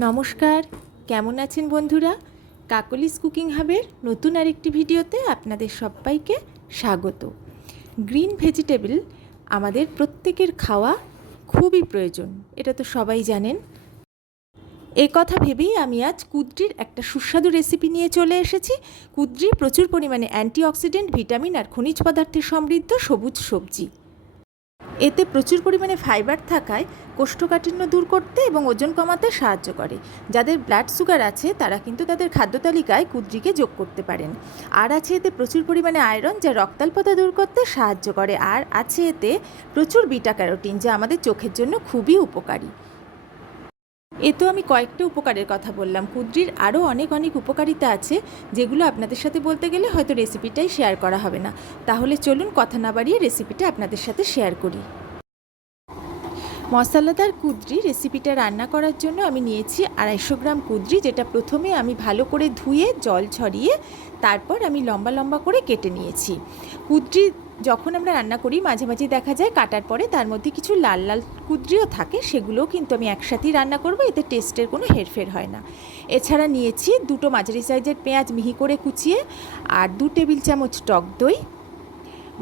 নমস্কার, কেমন আছেন বন্ধুরা? কাকলিস কুকিং হাবের নতুন আরেকটি ভিডিওতে আপনাদের সবাইকে স্বাগত। গ্রিন ভেজিটেবল আমাদের প্রত্যেকের খাওয়া খুবই প্রয়োজন, এটা তো সবাই জানেন। এ কথা ভেবেই আমি আজ কুদ্রির একটা সুস্বাদু রেসিপি নিয়ে চলে এসেছি। কুদ্রি প্রচুর পরিমাণে অ্যান্টিঅক্সিডেন্ট, ভিটামিন আর খনিজ পদার্থে সমৃদ্ধ সবুজ সবজি। এতে প্রচুর পরিমাণে ফাইবার থাকায় কোষ্ঠকাঠিন্য দূর করতে এবং ওজন কমাতে সাহায্য করে। যাদের ব্লাড সুগার আছে তারা কিন্তু তাদের খাদ্য তালিকায় কুদ্রিকে যোগ করতে পারেন। আর আছে এতে প্রচুর পরিমাণে আয়রন, যা রক্তাল্পতা দূর করতে সাহায্য করে। আর আছে এতে প্রচুর বিটা ক্যারোটিন, যা আমাদের চোখের জন্য খুবই উপকারী। এ তো আমি কয়েকটা উপকারের কথা বললাম। কুদ্রির আরও অনেক উপকারিতা আছে, যেগুলো আপনাদের সাথে বলতে গেলে হয়তো রেসিপিটাই শেয়ার করা হবে না। তাহলে চলুন কথা না বাড়িয়ে রেসিপিটা আপনাদের সাথে শেয়ার করি। মশালাদার কুদ্রি রেসিপিটা রান্না করার জন্য আমি নিয়েছি 250 গ্রাম কুদ্রি, যেটা প্রথমে আমি ভালো করে ধুয়ে জল ছড়িয়ে তারপর আমি লম্বা লম্বা করে কেটে নিয়েছি। কুদ্রি যখন আমরা রান্না করি মাঝে মাঝে দেখা যায় কাটার পরে তার মধ্যে কিছু লাল লাল কুদ্রিও থাকে, সেগুলোও কিন্তু আমি একসাথেই রান্না করব, এতে টেস্টের কোনো হেরফের হয় না। এছাড়া নিয়েছি 2টো মাঝারি সাইজের পেঁয়াজ মিহি করে কুচিয়ে আর 2 টেবিল চামচ টক দই।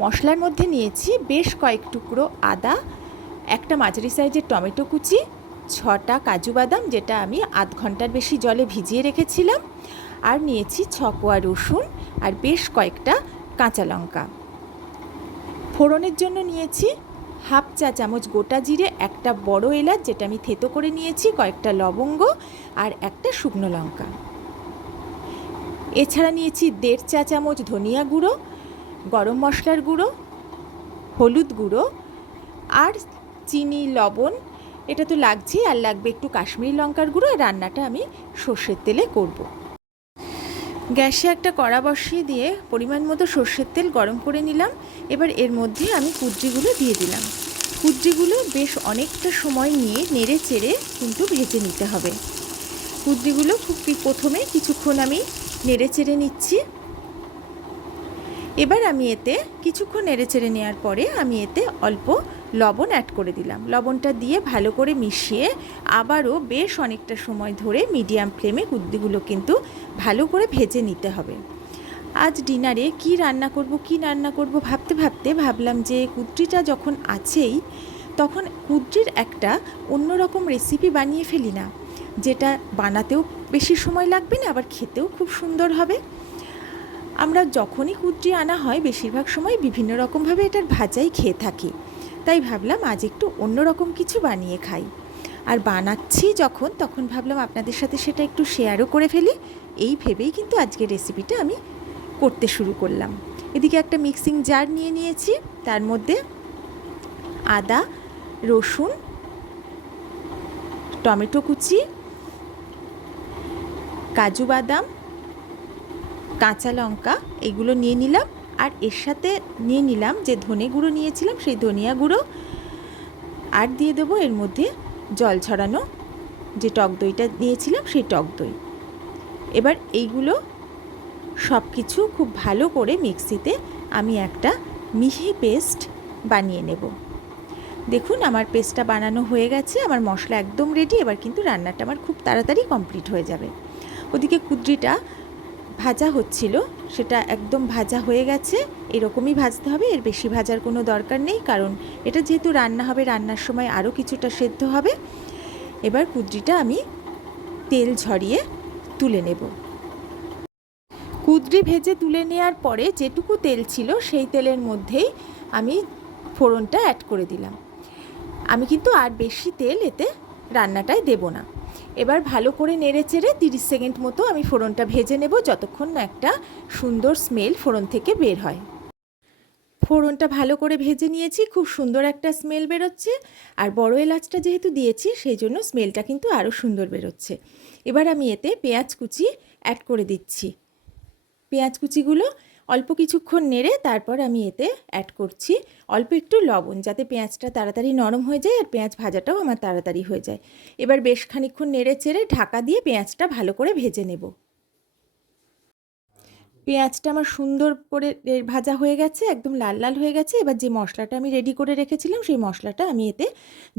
মশলার মধ্যে নিয়েছি বেশ কয়েক টুকরো আদা, একটা মাঝারি সাইজের টমেটো কুচি, 6টা কাজু বাদাম যেটা আমি আধ ঘন্টার বেশি জলে ভিজিয়ে রেখেছিলাম, আর নিয়েছি 6 কোয়া রসুন আর বেশ কয়েকটা কাঁচা লঙ্কা। ফোড়নের জন্য নিয়েছি হাফ চা চামচ গোটা জিরে, একটা বড় এলাচ যেটা আমি থেতো করে নিয়েছি, কয়েকটা লবঙ্গ আর একটা শুকনো লঙ্কা। এছাড়া নিয়েছি 1.5 চা চামচ ধনিয়া গুঁড়ো, গরম মশলার গুঁড়ো, হলুদ গুঁড়ো আর চিনি, লবণ এটা তো লাগছেই, আর লাগবে একটু কাশ্মীরি লঙ্কার গুঁড়ো। রান্নাটা আমি সর্ষের তেলে করব। গ্যাসে একটা কড়া বসিয়ে দিয়ে পরিমাণ মতো সর্ষের তেল গরম করে নিলাম। এবার এর মধ্যে আমি কুদ্রিগুলো দিয়ে দিলাম। কুদ্রিগুলো বেশ অনেকটা সময় নিয়ে নেড়ে চেড়ে কিন্তু ভেজে নিতে হবে। কুদ্রিগুলো প্রথমে কিছুক্ষণ আমি নেড়ে চেড়ে নিচ্ছি। এবার আমি এতে কিছুক্ষণ নেড়ে চেড়ে নেওয়ার পরে আমি এতে অল্প লবণ অ্যাড করে দিলাম। লবণটা দিয়ে ভালো করে মিশিয়ে আবারও বেশ অনেকটা সময় ধরে মিডিয়াম ফ্লেমে কুদ্রিগুলো কিন্তু ভালো করে ভেজে নিতে হবে। আজ ডিনারে কি রান্না করব ভাবতে ভাবতে ভাবলাম যে কুদ্রিটা যখন আছেই তখন কুদ্রির একটা অন্যরকম রেসিপি বানিয়ে ফেলি না, যেটা বানাতেও বেশি সময় লাগবে না, আবার খেতেও খুব সুন্দর হবে। আমরা যখনই কুদ্রি আনা হয় বেশিরভাগ সময় বিভিন্ন রকমভাবে এটার ভাজাই খেয়ে থাকি, তাই ভাবলাম আজ একটু অন্যরকম কিছু বানিয়ে খাই। আর বানাচ্ছি যখন তখন ভাবলাম আপনাদের সাথে সেটা একটু শেয়ারও করে ফেলি, এই ভেবেই কিন্তু আজকের রেসিপিটা আমি করতে শুরু করলাম। এদিকে একটা মিক্সিং জার নিয়ে নিয়েছি, তার মধ্যে আদা, রসুন, টমেটো কুচি, কাজু বাদাম, কাঁচা লঙ্কা এগুলো নিয়ে নিলাম। আর এর সাথে নিয়ে নিলাম যে ধনে গুঁড়ো নিয়েছিলাম সেই ধনিয়া গুঁড়ো, আর দিয়ে দেবো এর মধ্যে জল ছড়ানো যে টক দইটা নিয়েছিলাম সেই টক দই। এবার এইগুলো সব কিছু খুব ভালো করে মিক্সিতে আমি একটা মিহি পেস্ট বানিয়ে নেব। দেখুন আমার পেস্টটা বানানো হয়ে গেছে, আমার মশলা একদম রেডি। এবার কিন্তু রান্নাটা আমার খুব তাড়াতাড়ি কমপ্লিট হয়ে যাবে। ওদিকে কুদ্রিটা ভাজা হচ্ছিল, সেটা একদম ভাজা হয়ে গেছে। এরকমই ভাজতে হবে, এর বেশি ভাজার কোনো দরকার নেই, কারণ এটা যেহেতু রান্না হবে রান্নার সময় আরও কিছুটা সেদ্ধ হবে। এবার কুদ্রিটা আমি তেল ঝরিয়ে তুলে নেব। কুদ্রি ভেজে তুলে নেওয়ার পরে যেটুকু তেল ছিল সেই তেলের মধ্যেই আমি ফোড়নটা অ্যাড করে দিলাম। আমি কিন্তু আর বেশি তেল এতে রান্নাটায় দেব না। এবার ভালো করে নেড়ে চেড়ে 30 সেকেন্ড মতো আমি ফোড়নটা ভেজে নেব, যতক্ষণ না একটা সুন্দর স্মেল ফোড়ন থেকে বের হয়। ফোড়নটা ভালো করে ভেজে নিয়েছি, খুব সুন্দর একটা স্মেল বেরোচ্ছে। আর বড় এলাচটা যেহেতু দিয়েছি সেই জন্য স্মেলটা কিন্তু আরও সুন্দর বেরোচ্ছে। এবার আমি এতে পেঁয়াজ কুচি অ্যাড করে দিচ্ছি। পেঁয়াজ কুচিগুলো অল্প কিছুক্ষণ নেড়ে তারপর আমি এতে অ্যাড করছি অল্প একটু লবণ, যাতে পেঁয়াজটা তাড়াতাড়ি নরম হয়ে যায় আর পেঁয়াজ ভাজাটাও আমার তাড়াতাড়ি হয়ে যায়। এবার বেশ খানিকক্ষণ নেড়ে চেড়ে ঢাকা দিয়ে পেঁয়াজটা ভালো করে ভেজে নেব। পেঁয়াজটা আমার সুন্দর করে ভাজা হয়ে গেছে, একদম লাল লাল হয়ে গেছে। এবার যে মশলাটা আমি রেডি করে রেখেছিলাম সেই মশলাটা আমি এতে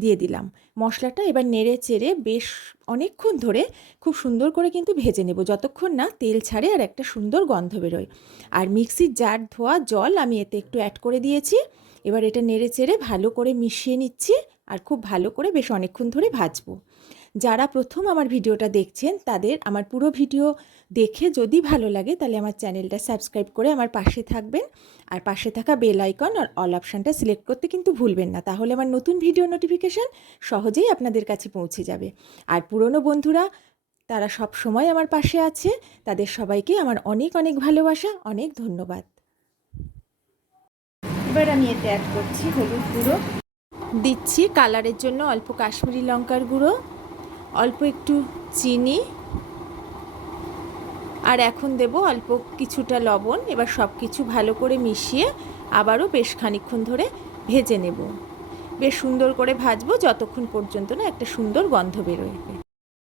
দিয়ে দিলাম। মশলাটা এবার নেড়ে চেড়ে বেশ অনেকক্ষণ ধরে খুব সুন্দর করে কিন্তু ভেজে নেব, যতক্ষণ না তেল ছাড়ে আর একটা সুন্দর গন্ধ বেরোয়। আর মিক্সির জার ধোয়া জল আমি এতে একটু অ্যাড করে দিয়েছি। এবার এটা নেড়ে চেড়ে ভালো করে মিশিয়ে নিচ্ছি আর খুব ভালো করে বেশ অনেকক্ষণ ধরে ভাজবো। যারা প্রথম আমার ভিডিওটা দেখছেন তাদের আমার পুরো ভিডিও দেখে যদি ভালো লাগে তাহলে আমার চ্যানেলটা সাবস্ক্রাইব করে আমার পাশে থাকবেন। আর পাশে থাকা বেল আইকন আর অল অপশানটা সিলেক্ট করতে কিন্তু ভুলবেন না, তাহলে আমার নতুন ভিডিও নোটিফিকেশান সহজেই আপনাদের কাছে পৌঁছে যাবে। আর পুরনো বন্ধুরা তারা সব সময় আমার পাশে আছে, তাদের সবাইকে আমার অনেক অনেক ভালোবাসা, অনেক ধন্যবাদ। এবার আমি এতে অ্যাড করছি হলুদ গুঁড়ো, দিচ্ছি কালারের জন্য অল্প কাশ্মীরি লঙ্কার গুঁড়ো, অল্প একটু চিনি, আর এখন দেব অল্প কিছুটা লবণ। এবার সব কিছু ভালো করে মিশিয়ে আবারও বেশ খানিকক্ষণ ধরে ভেজে নেব। বেশ সুন্দর করে ভাজবো যতক্ষণ পর্যন্ত না একটা সুন্দর গন্ধ বেরোয়।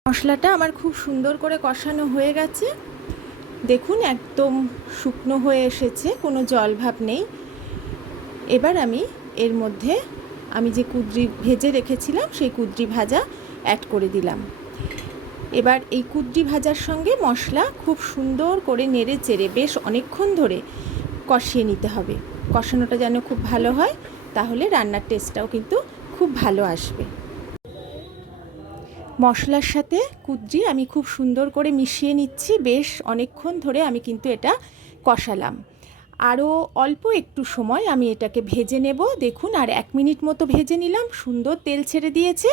মশলাটা আমার খুব সুন্দর করে কষানো হয়ে গেছে, দেখুন একদম শুকনো হয়ে এসেছে, কোনো জল ভাব নেই। এবার আমি এর মধ্যে আমি যে কুদ্রি ভেজে রেখেছিলাম সেই কুদ্রি ভাজা অ্যাড করে দিলাম। এবার এই কুদ্রি ভাজার সঙ্গে মশলা খুব সুন্দর করে নেড়ে চেড়ে বেশ অনেকক্ষণ ধরে কষিয়ে নিতে হবে। কষানোটা যেন খুব ভালো হয়, তাহলে রান্নার টেস্টটাও কিন্তু খুব ভালো আসবে। মশলার সাথে কুদ্রি আমি খুব সুন্দর করে মিশিয়ে নিচ্ছি, বেশ অনেকক্ষণ ধরে আমি কিন্তু এটা কষালাম। আরও অল্প একটু সময় আমি এটাকে ভেজে নেব। দেখুন আর 1 মিনিট মতো ভেজে নিলাম, সুন্দর তেল ছেড়ে দিয়েছে।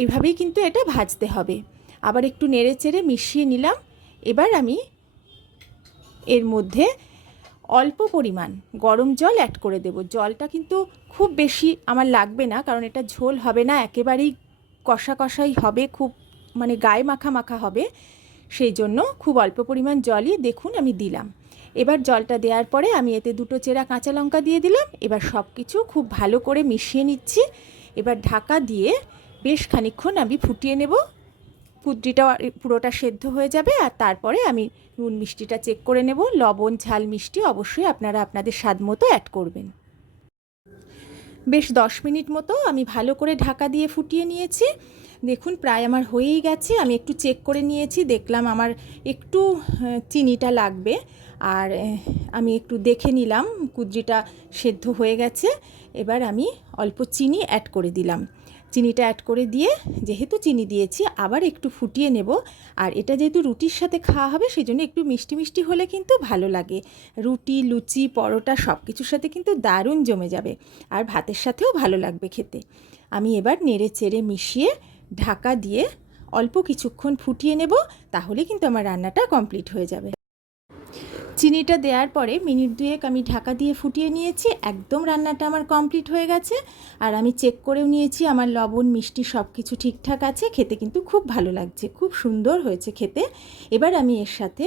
এইভাবেই কিন্তু এটা ভাজতে হবে। আবার একটু নেড়ে চেড়ে মিশিয়ে নিলাম। এবার আমি এর মধ্যে অল্প পরিমাণ গরম জল অ্যাড করে দেব। জলটা কিন্তু খুব বেশি আমার লাগবে না, কারণ এটা ঝোল হবে না, একেবারেই কষা কষাই হবে, খুব মানে গায়ে মাখা মাখা হবে, সেই জন্য খুব অল্প পরিমাণ জলই দেখুন আমি দিলাম। এবার জলটা দেওয়ার পরে আমি এতে 2টো চেরা কাঁচা লঙ্কা দিয়ে দিলাম। এবার সব কিছু খুব ভালো করে মিশিয়ে নিচ্ছি। এবার ঢাকা দিয়ে বেশ খানিকক্ষণ আমি ফুটিয়ে নেব। কুদ্রিটা পুরোটা সেদ্ধ হয়ে যাবে আর তারপরে আমি নুন মিষ্টিটা চেক করে নেব। লবণ ঝাল মিষ্টি অবশ্যই আপনারা আপনাদের স্বাদ মতো অ্যাড করবেন। বেশ 10 মিনিট মতো আমি ভালো করে ঢাকা দিয়ে ফুটিয়ে নিয়েছি। দেখুন প্রায় আমার হয়েই গেছে। আমি একটু চেক করে নিয়েছি, দেখলাম আমার একটু চিনিটা লাগবে, আর আমি একটু দেখে নিলাম কুদ্রিটা সেদ্ধ হয়ে গেছে। এবার আমি অল্প চিনি অ্যাড করে দিলাম। চিনিটা অ্যাড করে দিয়ে, যেহেতু চিনি দিয়েছি, আবার একটু ফুটিয়ে নেব। আর এটা যেহেতু রুটির সাথে খাওয়া হবে সেই জন্য একটু মিষ্টি মিষ্টি হলে কিন্তু ভালো লাগে। রুটি, লুচি, পরোটা সব কিছুর সাথে কিন্তু দারুণ জমে যাবে, আর ভাতের সাথেও ভালো লাগবে খেতে। আমি এবার নেড়ে চেড়ে মিশিয়ে ঢাকা দিয়ে অল্প কিছুক্ষণ ফুটিয়ে নেব, তাহলে কিন্তু আমার রান্নাটা কমপ্লিট হয়ে যাবে। চিনিটা দেওয়ার পরে মিনিট 2 আমি ঢাকা দিয়ে ফুটিয়ে নিয়েছি। একদম রান্নাটা আমার কমপ্লিট হয়ে গেছে, আর আমি চেক করেও নিয়েছি আমার লবণ মিষ্টি সব কিছু ঠিকঠাক আছে। খেতে কিন্তু খুব ভালো লাগছে, খুব সুন্দর হয়েছে খেতে। এবার আমি এর সাথে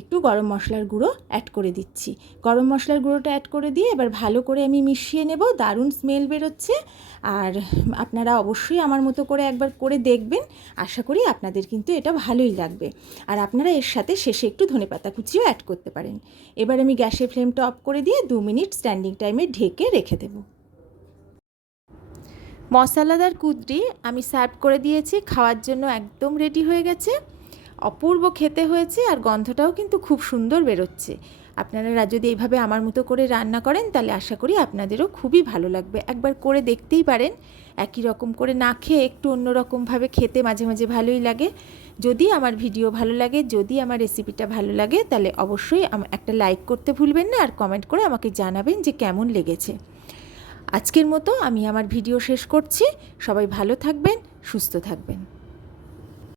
একটু গরম মশলার গুঁড়ো অ্যাড করে দিচ্ছি। গরম মশলার গুঁড়োটা অ্যাড করে দিয়ে এবার ভালো করে আমি মিশিয়ে নেব। দারুণ স্মেল বেরোচ্ছে, আর আপনারা অবশ্যই আমার মতো করে একবার করে দেখবেন। আশা করি আপনাদের কিন্তু এটা ভালোই লাগবে। আর আপনারা এর সাথে শেষে একটু ধনেপাতা কুচিও অ্যাড করতে পারেন। এবার আমি গ্যাসের ফ্লেমটা অফ করে দিয়ে 2 মিনিট স্ট্যান্ডিং টাইমে ঢেকে রেখে দেব। মশালাদার কুদ্রি আমি সার্ভ করে দিয়েছি, খাওয়ার জন্য একদম রেডি হয়ে গেছে। অপূর্ব খেতে হয়েছে, আর গন্ধটাও কিন্তু খুব সুন্দর বেরোচ্ছে। আপনারা যদি এইভাবে আমার মতো করে রান্না করেন তাহলে আশা করি আপনাদেরও খুবই ভালো লাগবে। একবার করে দেখতেই পারেন। একই রকম করে না খেয়ে একটু অন্যরকমভাবে খেতে মাঝে মাঝে ভালোই লাগে। যদি আমার ভিডিও ভালো লাগে, যদি আমার রেসিপিটা ভালো লাগে, তাহলে অবশ্যই একটা লাইক করতে ভুলবেন না, আর কমেন্ট করে আমাকে জানাবেন যে কেমন লেগেছে। আজকের মতো আমি আমার ভিডিও শেষ করছি। সবাই ভালো থাকবেন, সুস্থ থাকবেন।